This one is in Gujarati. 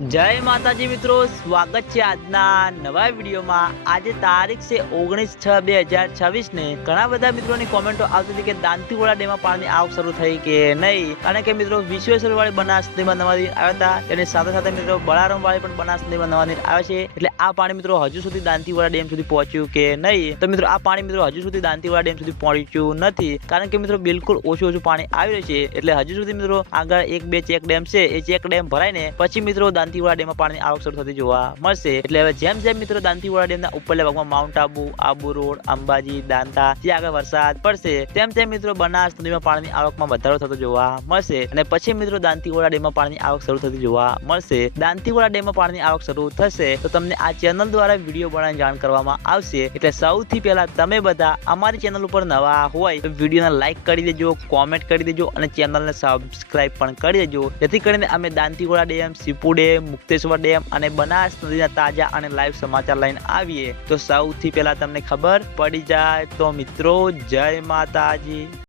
जय माताजी मित्रों, स्वागत है આજના નવા વિડીયોમાં। આજે તારીખ છે 19/6/2026 ને ઘણા બધા મિત્રોની કોમેન્ટો આવતી હતી કે દાંતીવાડા ડેમમાં પાણીની આવક શરૂ થઈ કે નહીં, કારણ કે મિત્રો વિશ્વેશ્વર વાળી બનાસ નદીમાં નવા નીર આવ્યા હતા, તેની સાથે સાથે મિત્રો બળારામ વાળી પણ બનાસ નદીમાં નવા નીર આવે છે। એટલે આ પાણી મિત્રો હજુ સુધી દાંતીવાડા ડેમ સુધી પહોંચ્યું કે નહીં, તો મિત્રો આ પાણી મિત્રો હજુ સુધી દાંતીવાડા ડેમ સુધી પહોંચ્યું નથી, કારણ કે મિત્રો બિલકુલ ઓછું પાણી આવી રહ્યું છે। એટલે હજુ સુધી મિત્રો આગળ 1-2 ચેક ડેમ છે, એ ચેક ડેમ ભરાઈને પછી મિત્રો દાંતીવાડા ડેમમાં પાણીની આવક શરૂ થતી જોવા મળશે। એટલે હવે જેમ જેમ મિત્રો દાંતીવાડા ડેમના ઉપરલા ભાગમાં માઉન્ટ આબુ, આબુ રોડ, અંબાજી, દાંતા જે આગળ વરસાદ પડશે તેમ તેમ મિત્રો બનાસ નદીમાં પાણીની આવકમાં વધારો થતો જોવા મળશે, અને પછી મિત્રો દાંતીવાડા ડેમમાં પાણીની આવક શરૂ થતી જોવા મળશે। દાંતીવાડા ડેમમાં પાણીની આવક શરૂ થશે તો તમને આ ચેનલ દ્વારા વિડીયો બનાવીને જાણ કરવામાં આવશે। એટલે સૌથી પહેલા તમે બધા અમારી ચેનલ ઉપર નવા હોય તો વિડીયોને લાઈક કરી દેજો, કોમેન્ટ કરી દેજો અને ચેનલને સબસ્ક્રાઇબ પણ કરી દેજો, જેથી કરીને અમે Dantiwada dam, Sipu dam, Mukteshwar dam અને બનાસ નદીના તાજા અને લાઈવ સમાચાર લઈને આવીએ તો સૌથી પહેલા તમને ખબર પડી જાય। તો મિત્રો જય માતાજી।